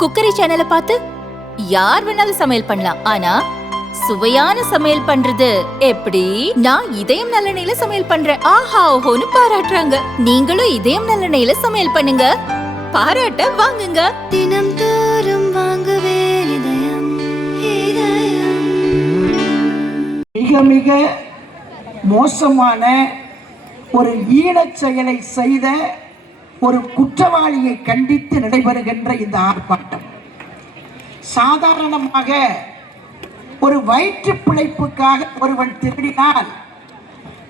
Cookery சேனலை பார்த்து யார் வேணாலும் சமையல் பண்ணலாம். ஆனா சுவையான சமையல் பண்றது எப்படி? நான் இதயம் நல்லெண்ணெயில சமையல் பண்றேன். ஆஹா ஓஹோன்னு பாராட்டுறாங்க. நீங்களும் இதயம் நல்லெண்ணெயில சமையல் பண்ணுங்க, பாராட்ட வாங்குங்க. தினம் தோறும் வாங்குவே இதயம் இதயம். மிக மிக மோசமான ஒரு ஈனச் செயலை செய்த ஒரு குற்றவாளியை கண்டித்து நடைபெறுகின்ற இந்த ஆர்ப்பாட்டம் சாதாரணமாக ஒரு வயிற்று பிழைப்புக்காக ஒருவன் திருடினால்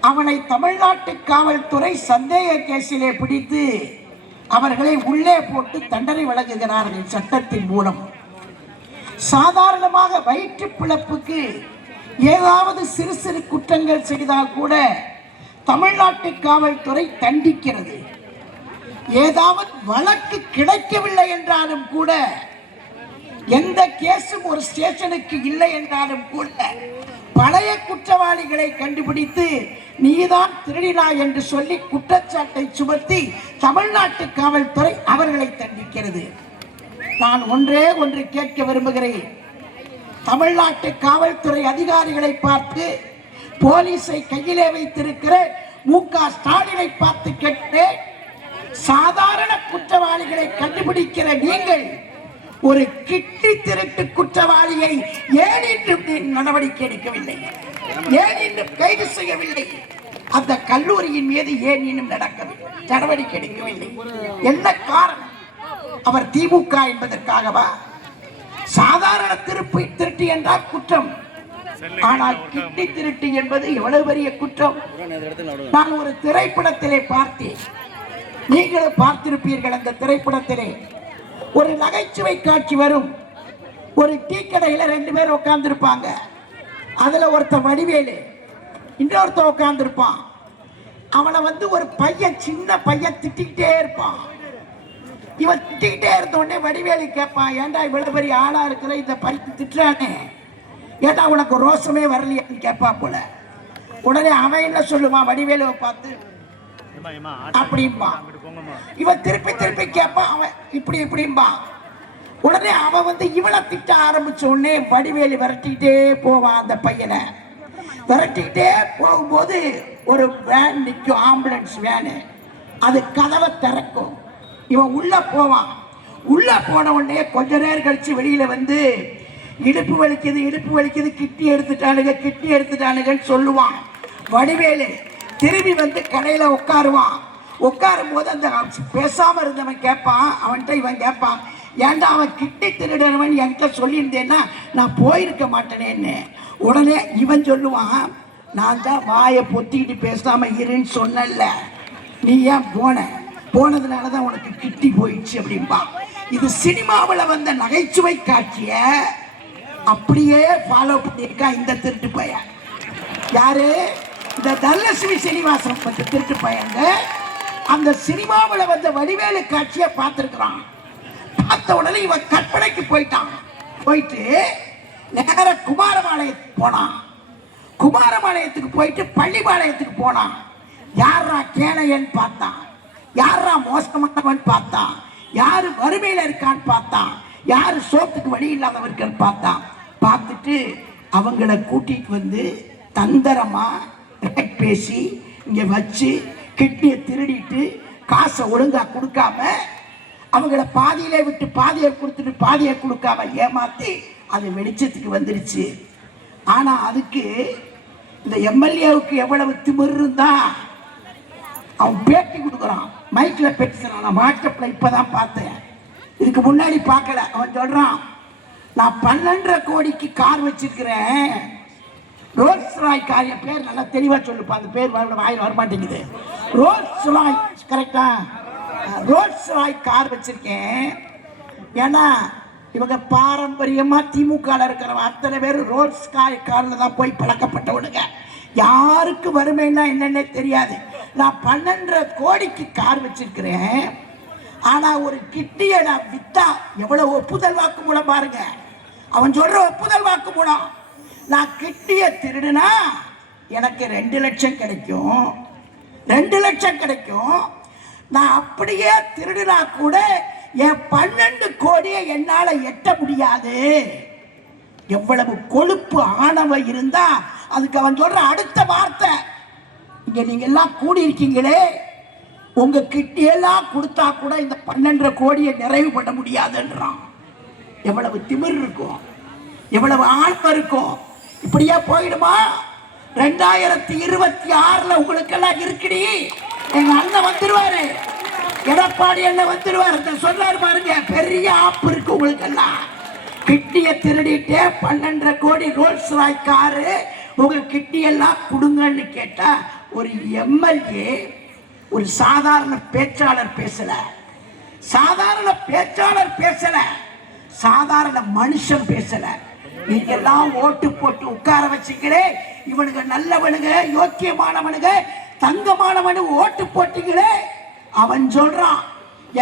அவனை தமிழ்நாட்டு காவல்துறை சந்தேக கேஸிலே பிடித்து அவர்களை உள்ளே போட்டு தண்டனை வழங்குகிறார்கள் சட்டத்தின் மூலம். சாதாரணமாக வயிற்று பிழைப்புக்கு ஏதாவது சிறு சிறு குற்றங்கள் செய்தால் கூட தமிழ்நாட்டு காவல்துறை தண்டிக்கிறது. ஏதாவது வழக்கு கிடைக்கவில்லை என்றாலும் கூட, எந்த கேஸும் ஒரு ஸ்டேஷனுக்கு இல்லை என்றாலும் கூட, பழைய குற்றவாளிகளை கண்டுபிடித்து நீதான் திருடினாய் என்று சொல்லி குற்றச்சாட்டை சுமத்தி தமிழ்நாட்டு காவல்துறை அவர்களை தண்டிக்கிறது. நான் ஒன்றே ஒன்று கேட்க விரும்புகிறேன். தமிழ்நாட்டு காவல்துறை அதிகாரிகளை பார்த்து, போலீஸை கையிலே வைத்திருக்கிற மு.க. ஸ்டாலினை பார்த்து கேட்கிறேன், சாதாரண குற்றவாளிகளை கண்டுபிடிக்கிற நீங்கள் ஒரு கிட்டி திருட்டு குற்றவாளியை ஏன் இன்னும் நடவடிக்கை எடுக்கவில்லை? ஏன் இன்னும் கைது செய்யவில்லை? அந்த கல்லூரியின் மீது ஏன் இன்னும் நடவடிக்கை எடுக்கவில்லை? என்ன காரணம்? அவர் திமுக என்பதற்காகவா? சாதாரண திருட்டு என்றால் குற்றம், ஆனால் கிட்டி திருட்டு என்பது எவ்வளவு பெரிய குற்றம். நான் ஒரு திரைப்படத்திலே பார்த்தேன், நீங்களும் பார்த்திருப்பீர்கள். அந்த திரைப்படத்திலே ஒரு நகைச்சுவை காட்சி வரும். ஒரு டீ கடையில 2 பேர் உட்கார்ந்து இருப்பாங்க. அதுல ஒருத்தன் வடிவேலு, இன்னொருத்தன் உட்கார்ந்து இருப்பான். அவனை ஒரு பையன், சின்ன பையன் திட்டிக்கிட்டே இருப்பான். இவன் திட்டிக்கிட்டே இருந்த உடனே வடிவேலு கேட்பான், ஏன்டா இவ்வளவு பெரிய ஆளா இருக்கிற இந்த பையன் திட்டுறானே, ஏன்டா உனக்கு ரோசமே வரலையான்னு கேட்பா போல. உடனே அவன் என்ன சொல்லுவான், வடிவேலுவை பார்த்து அப்படின்பா. இவன் திருப்பி திருப்பி கேட்பான், அவன் இப்படி இப்படின்பா. உடனே அவன் இவனை திட்ட ஆரம்பிச்ச உடனே வடிவேலு விரட்டிக்கிட்டே போவான். அந்த பையனை விரட்டிக்கிட்டே போகும்போது ஒரு வேன் நிற்கும், ஆம்புலன்ஸ் வேனு. அது கதவை திறக்கும். இவன் உள்ள போவான். உள்ள போன உடனே கொஞ்ச நேரம் கழிச்சு வெளியில இடுப்பு வலிக்குது, கிட்னி எடுத்துட்டானுங்கன்னு சொல்லுவான். வடிவேலு திரும்பி கடையில உட்காருவான். உட்காரும் போது அந்த பேசாம இருந்தவன் கேட்பான், அவன்கிட்ட இவன் கேட்பான், ஏன்டா அவன் கிட்னி திருடுறவன் என்கிட்ட சொல்லியிருந்தேன்னா நான் போயிருக்க மாட்டேனேன்னு. உடனே இவன் சொல்லுவான், நான் தான் வாயை பொத்திக்கிட்டு பேசாம இருன்னு சொன்னல, நீ ஏன் போனதுனாலதான் உனக்கு கிட்டி போயிடுச்சு அப்படின்பா. இது சினிமாவில் வந்த நகைச்சுவை காட்சிய அப்படியே ஃபாலோ பண்ணியிருக்கா இந்த திருட்டு பையன். யாரு? இந்த தனலட்சுமி சீனிவாசன் பற்றி திருட்டு பையங்க. அந்த சினிமாவில் வந்த வடிவேலு காட்சியை பார்த்துருக்கிறான். பார்த்த உடனே இவன் கற்பனைக்கு போயிட்டான். போயிட்டு நேர குமாரபாளையத்துக்கு போனான். குமாரபாளையத்துக்கு போயிட்டு பள்ளிப்பாளையத்துக்கு போனான். யாரா கேளையன்னு பார்த்தான், யாரா மோசமானவன் பார்த்தான், யாரு வறுமையில இருக்கான்னு பார்த்தான், யாரு சோத்துக்கு வழி இல்லாதவர்கள் பார்த்தான். பார்த்துட்டு அவங்கள கூட்டிட்டு தந்திரமா பேசி இங்க வச்சு கிட்னியை திருடிட்டு காசை ஒழுங்கா கொடுக்காம, அவங்கள பாதியிலே விட்டு பாதியை கொடுத்துட்டு பாதியை கொடுக்காம ஏமாத்தி அது வெளிச்சத்துக்கு வந்துருச்சு. ஆனா அதுக்கு இந்த எம்எல்ஏவுக்கு எவ்வளவு திமிர் இருந்தா, அவன் பேட்டி கொடுக்குறான், மைக்கில் பேசுறான். நான் வாட்ஸ்அப்ல இப்பதான் பார்த்தேன், இதுக்கு முன்னாடி பார்க்கல. அவன் சொல்றான், நான் 12.5 கோடிக்கு கார் வச்சிருக்கிறேன். ரோல்ஸ் ராய் கார், என் பேர் நல்லா தெளிவா சொல்லுப்பா, அந்த பேர் வாயில் வரமாட்டேங்குது. ரோல்ஸ் ராய், கரெக்டா? ரோல்ஸ் ராய் கார் வச்சிருக்கேன். ஏன்னா இவங்க பாரம்பரியமா திமுக இருக்கிற அத்தனை பேர் ரோல்ஸ் கார்ல தான் போய் பழக்கப்பட்டவனுங்க. யாருக்கு வறுமைன்னா என்னன்னே தெரியாது. நான் 12.5 கோடிக்கு கார் வச்சிருக்கிறேன். ஆனா ஒரு கிட்டியை நான் வித்தா எவ்வளவு ஒப்புதல் வாக்கு மூலம் பாருங்க. அவன் சொல்ற ஒப்புதல் வாக்கு மூலம், நான் கிட்டியை திருடுனா எனக்கு 2 லட்சம் கிடைக்கும், 2 லட்சம் கிடைக்கும். நான் அப்படியே திருடினா கூட என் 12 கோடியை என்னால எட்ட முடியாது. எவ்வளவு கொழுப்பு ஆணவம் இருந்தா அதுக்கு அவன் சொல்ற அடுத்த வார்த்தை, இங்க நீங்க எல்லாம் கூடி இருக்கீங்களே, உங்க கிட்டி எல்லாம் கொடுத்தா கூட இந்த 12 கோடியை நிறைவு பண்ண முடியாதுன்றான். எவ்வளவு திமிர் இருக்கும், எவ்வளவு ஆன்மம் இருக்கும். இப்படியா போயிடுமா? 2026 உங்களுக்கு எல்லாம் இருக்குடி. எங்க அண்ணன் வந்துருவாரு, எடப்பாடி அண்ணன் வந்துருவாரு. சொல்றாரு பாருங்க, பெரிய ஆப்பு இருக்கு உங்களுக்கு எல்லாம். கிட்டிய திருடிட்டே 12 கோடி ரோல்ஸ் ராய் காரு உங்க கிட்டியெல்லாம் கொடுங்கன்னு கேட்டா ஒரு எம்எல்ஏ, ஒரு சாதாரண பேச்சாளர் பேசல, சாதாரண பேச்சாளர் பேசல, சாதாரண மனுஷன் பேசல. நீங்க எல்லாம் ஓட்டு போட்டு உட்கார வச்சீங்களே, இவனுங்க நல்லவனுங்க, யோக்கியமானவனுங்க, தங்கமானவனு ஓட்டு போட்டீங்களே, அவன் சொல்றான்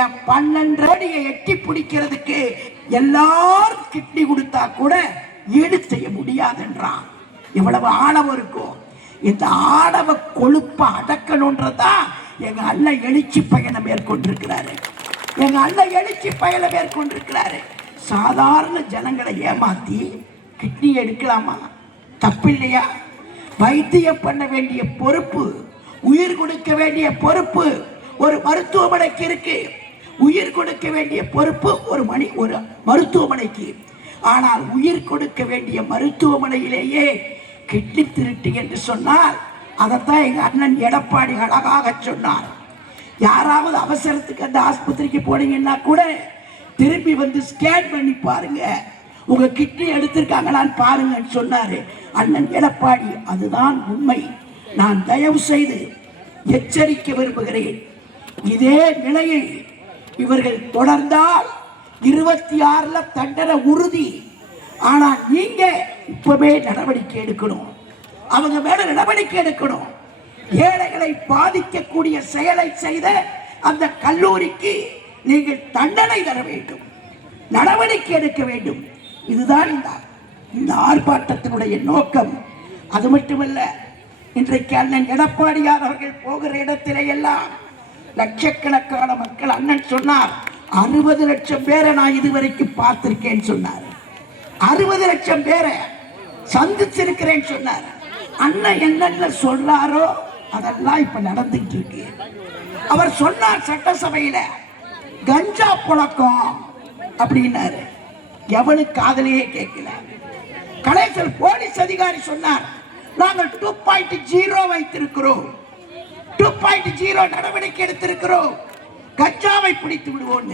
என் 12 கோடியை எட்டி பிடிக்கிறதுக்கு எல்லாரும் கிட்னி கொடுத்தா கூட ஈடு செய்ய முடியாதுன்றான். இவ்வளவு ஆணவம் இருக்கும். இந்த ஆணவ கொழுப்ப அடக்கணும்ன்றதா எங்க அண்ணன் எழுச்சி பயணம் மேற்கொண்டிருக்கிறாரு. எங்க அண்ணன் எழுச்சி பயணம் மேற்கொண்டிருக்கிறாரு. சாதாரண ஜனங்களை ஏமாத்தி கிட்னி எடுக்கலாமா? தப்பில்லையா? வைத்தியம் பண்ண வேண்டிய பொறுப்பு, உயிர் கொடுக்க வேண்டிய பொறுப்பு ஒரு மருத்துவமனைக்கு இருக்கு. உயிர் கொடுக்க வேண்டிய பொறுப்பு ஒரு மருத்துவமனைக்கு. ஆனால் உயிர் கொடுக்க வேண்டிய மருத்துவமனையிலேயே கிட்னி திருட்டு என்று சொன்னால் அதைத்தான் எங்க அண்ணன் எடப்பாடி அழகாக சொன்னார். யாராவது அவசரத்துக்கு அந்த ஆஸ்பத்திரிக்கு போனீங்கன்னா கூட திரும்பி வந்து ஸ்கேன் பண்ணி பாருங்க, உங்க கிட்னி எடுத்திருக்காங்களான்னு பாருங்கன்னு சொன்னாரு அண்ணன் எடப்பாடி. அதுதான் உண்மை. நான் தயவு செய்து எச்சரிக்க விரும்புகிறேன், இதே நிலையை இவர்கள் தொடர்ந்தால் 26 தண்டனை உறுதி. ஆனா நீங்க இப்பவே நடவடிக்கை எடுக்கணும், அவங்க மேல நடவடிக்கை எடுக்கணும். ஏழைகளை பாதிக்கக்கூடிய செயலை செய்த அந்த கல்லூரிக்கு நீங்கள் தண்டனை தர வேண்டும், நடவடிக்கை எடுக்க வேண்டும். இதுதான் இந்த ஆர்ப்பாட்டத்தினுடைய நோக்கம். அது மட்டுமல்ல, இன்றைக்கு அண்ணன் எடப்பாடியார் அவர்கள் போகிற இடத்திலே எல்லாம் லட்சக்கணக்கான மக்கள், அண்ணன் சொன்னார் 60 லட்சம் பேரை நான் இதுவரைக்கும் பார்த்திருக்கேன்னு சொன்னார். 60 லட்சம் பேரை சந்திச்சிருக்கிறேன் சொன்னார். அண்ணன் என்னென்ன சொல்றாரோ அதெல்லாம் இப்ப நடந்துட்டு இருக்கு. அவர் சொன்னார் சட்டசபையில கஞ்சா புழக்கம் அப்படின்னாரு. எவனுக்கு காதலையே கேட்கல. கடைசியில் போலீஸ் அதிகாரி சொன்னார் நாங்கள் 2.0 வைத்திருக்கிறோம், 2.0 நடவடிக்கை எடுத்திருக்கிறோம், கஞ்சாவை பிடித்து விடுவோம்.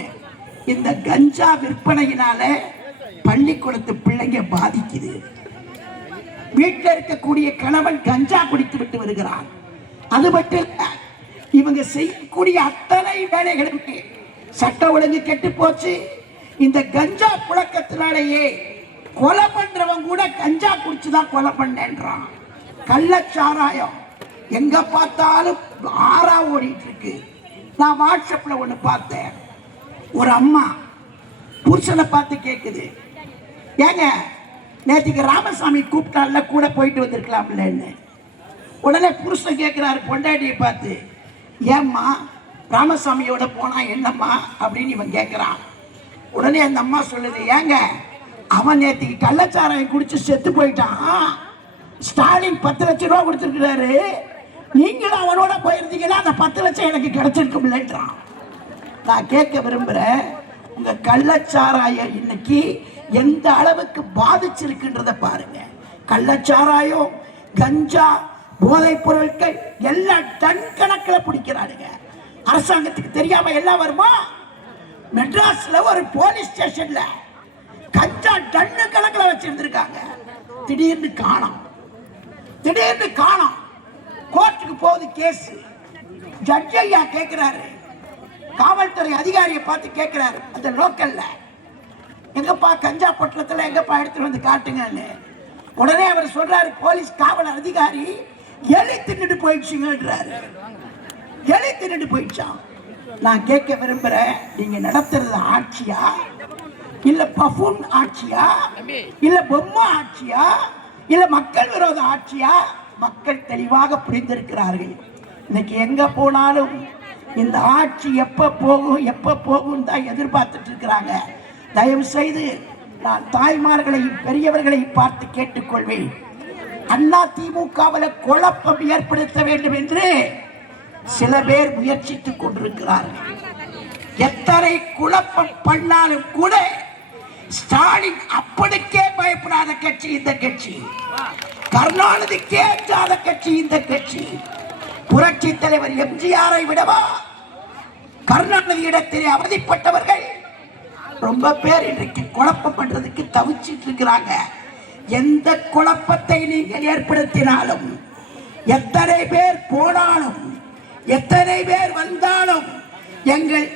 இந்த கஞ்சா விற்பனையினால பள்ளிக்கூடத்து பிள்ளைங்க பாதிக்குது. வீட்டில் இருக்கக்கூடிய கணவன் கஞ்சா குடித்து விட்டு வருகிறான். அது மட்டும் இல்ல, இவங்க செய்யக்கூடிய அத்தனை வேலைகளுக்கு சட்ட ஒழுங்கு கெட்டு போச்சு. இந்த கஞ்சா புழக்கத்தினாலேயே கொலை பண்றவன் கூட கஞ்சா குடிச்சுதான் கொலை பண்ணேன்றான். கள்ளச்சாராயம் எங்க பார்த்தாலும் ஆறா ஓடிட்டு இருக்கு. நான் வாட்ஸ்அப்ல ஒண்ணு பார்த்தேன், ஒரு அம்மா புருஷனை பார்த்து கேக்குது, ஏங்க நேற்றுக்கு ராமசாமி கூப்பிட்டால கூட போயிட்டு வந்திருக்கலாம்லன்னு. உடனே புருஷன் கேட்கிறாரு பொண்டாட்டியை பார்த்து, ஏம்மா ராமசாமியோட போனா என்னம்மா அப்படின்னு இவன் கேட்கிறான். உடனே அந்த அம்மா சொல்லுது, ஏங்க அவன் நேற்றுக்கு கள்ளச்சாராயம் குடிச்சு செத்து போயிட்டான், ஸ்டாலின் 10 லட்சம் ரூபா கொடுத்துருக்கிறாரு, நீங்களும் அவனோட போயிருந்தீங்கன்னா அந்த 10 லட்சம் எனக்கு கிடைச்சிருக்கும்லன்றான். நான் கேட்க விரும்புறேன், உங்க கள்ளச்சாராயம் இன்னைக்கு எந்த அளவுக்கு பாதிச்சிருக்குன்றத பாருங்க. கள்ளச்சாராயம், கஞ்சா, போதைப் பொருட்கள் எல்லாம் டன் கணக்கில் பிடிக்கிறானுங்க. அரசாங்கத்துக்கு தெரியாம எல்லாம் வருமா? மெட்ராஸ்ல ஒரு போலீஸ் ஸ்டேஷன்ல கஞ்சா டன்னு கணக்கில் வச்சிருந்திருக்காங்க. திடீர்னு காணோம், திடீர்னு காணோம். கோர்ட்டுக்கு போகுது கேஸ். ஜட்ஜ் ஐயா கேட்கிறாரு, காவல்துறை அதிகாரியை பார்த்து கேட்கிறாரு, அந்த லோக்கல்ல எங்கப்பா கஞ்சா பொட்டலத்தில் எங்கப்பா எடுத்துட்டு வந்து காட்டுங்கன்னு. உடனே அவர் சொல்றாரு, போலீஸ் காவல் அதிகாரி எலி தின்னுட்டு போயிடுச்சுங்கன்றாரு. எலி தின்னுட்டு போயிடுச்சான். நான் கேட்க விரும்புறேன், நீங்க நடத்துறது ஆட்சியா இல்ல பஃபூன் ஆட்சியா இல்ல பொம்மை ஆட்சியா இல்ல மக்கள் விரோத ஆட்சியா? மக்கள் தெளிவாக புரிந்திருக்கிறார்கள். இன்னைக்கு எங்க போனாலும் இந்த ஆட்சி எப்ப போகும் தான் எதிர்பார்த்துட்டு இருக்கிறாங்க. தயவு செய்து நான் தாய்மார்களையும் பெரியவர்களையும் பார்த்து கேட்டுக்கொள்வேன். அண்ணா திமுகவில் குழப்பம் ஏற்படுத்த வேண்டும் என்று சில பேர் முயற்சித்துக் கொண்டிருக்கிறார்கள். எத்தனை குழப்பம் பண்ணாலும் கூட ஸ்டாலின் அப்படிக்கே பயப்படாத கட்சி இந்த கட்சி. கருணாநிதிக்கே அஞ்சாத கட்சி இந்த கட்சி. புரட்சி தலைவர் எம்ஜிஆரை விடவா கருணாநிதி இடத்திலே அவதிப்பட்டவர்கள் ரொம்ப பேர் இன்றைக்கு குழப்பம் பண்றதுக்கு தவிச்சிட்டு இருக்கிறாங்க. எந்த குழப்பத்தை நீங்கள் ஏற்படுத்தினாலும், எத்தனை பேர் போனாலும், எத்தனை பேர் வந்தாலும், எங்கள்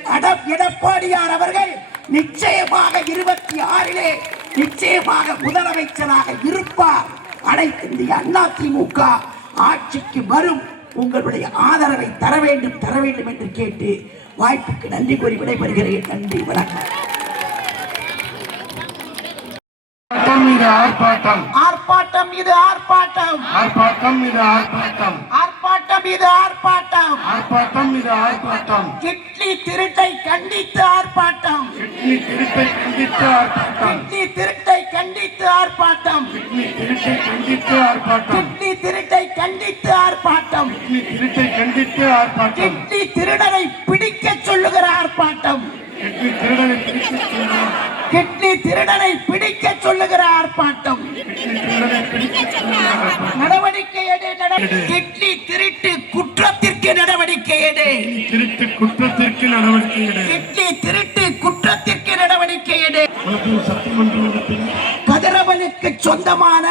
எடப்பாடியார் அவர்கள் நிச்சயமாக 26 நிச்சயமாக முதலமைச்சராக இருப்பார். அனைத்து இந்திய அண்ணா திமுக ஆட்சிக்கு வரும். உங்களுடைய ஆதரவை தர வேண்டும் என்று கேட்டு வாய்ப்புக்கு நன்றி கூறி விடைபெறுகிறேன். நன்றி, வணக்கம். ஆர்ப்பாட்டம் ஆர்ப்பாட்டம் இது ஆர்ப்பாட்டம். ஆர்ப்பாட்டம் இது ஆர்ப்பாட்டம். ஆர்ப்பாட்டம் இது ஆர்ப்பாட்டம். ஆர்ப்பாட்டம் இது ஆர்ப்பாட்டம். கிட்னி திருட்டை கண்டித்து ஆர்ப்பாட்டம். கிட்னி திருட்டை கண்டித்து ஆர்ப்பாட்டம். கிட்னி திருட்டை கண்டித்து ஆர்ப்பாட்டம். கிட்னி திருட்டை கண்டித்து ஆர்ப்பாட்டம். கிட்னி திருட்டை கண்டித்து ஆர்ப்பாட்டம். கிட்னி திருட்டை கண்டித்து ஆர்ப்பாட்டம். கிட்னி திருடனை பிடிக்க சொல்லுகிற ஆர்ப்பாட்டம். கிட்னி திருடனை பிடிக்க சொல்லுகிறார். கிட்னி திருடனை பிடிக்க சொல்லுகிற ஆர்ப்பாட்டம். கிட்னி திருடனை பிடிக்க சொல்லுகிறார். நடவடிக்கை எடு. கிட்னி திருட்டு குற்றத்திற்கு நடவடிக்கை எடு. திருட்டு குற்றத்திற்கு நடவடிக்கை எடு. கிட்னி திருட்டு குற்றத்திற்கு நடவடிக்கை எடு. மருத்துவ சட்டமன்றத்தில் கதிரவனுக்கு சொந்தமான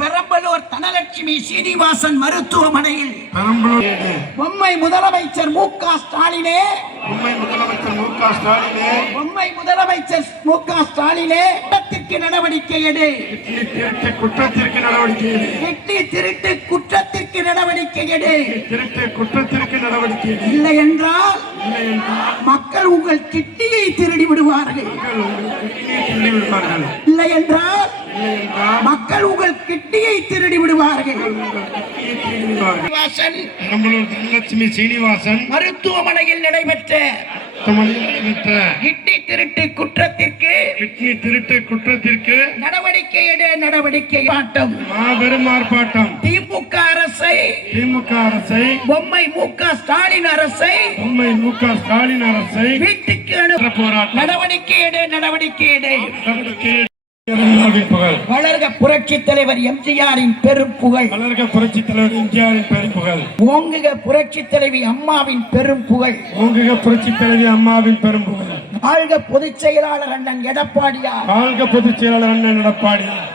பெரம்பலூர் தனலட்சுமி சீனிவாசன் மருத்துவமனையில் பொம்மை முதலமைச்சர் மு.க. ஸ்டாலினே குற்றத்திற்கு நடவடிக்கை எடு. குற்றத்திற்கு நடவடிக்கை எடு. கிட்னி திருட்டு குற்றத்திற்கு நடவடிக்கை எடு. குற்றத்திற்கு நடவடிக்கை எடு. இல்லை என்றால் மக்கள் உங்கள் கிட்னியை திருடி விடுவார்கள். இல்லை என்றால் மக்கள் உங்கள் கிட்னியை திருடி விடுவார்கள். தனலட்சுமி சீனிவாசன் மருத்துவமனையில் நடைபெற்ற கிட்னி திருட்டு குற்றத்திற்கு நடவடிக்கை எடு. நடவடிக்கை ஆட்டம். மாபெரும் ஆர்ப்பாட்டம். திமுக அரசை பொம்மை மு.க. ஸ்டாலின் அரசை வீட்டுக்கு போராட்டம். நடவடிக்கை எடு. நடவடிக்கை எடு. புகழ் வளர்க புரட்சி தலைவர் எம்ஜிஆரின் பெரும் புகழ். வளர்க புரட்சி தலைவர் எம்ஜிஆரின் பெரும் புகழ். ஓங்குக புரட்சி தலைவி அம்மாவின் பெரும் புகழ். ஓங்குக புரட்சி தலைவி அம்மாவின் பெரும் புகழ். வாழ்க பொதுச் செயலாளர் அண்ணன் எடப்பாடியார். வாழ்க பொதுச் செயலாளர் அண்ணன் எடப்பாடியார்.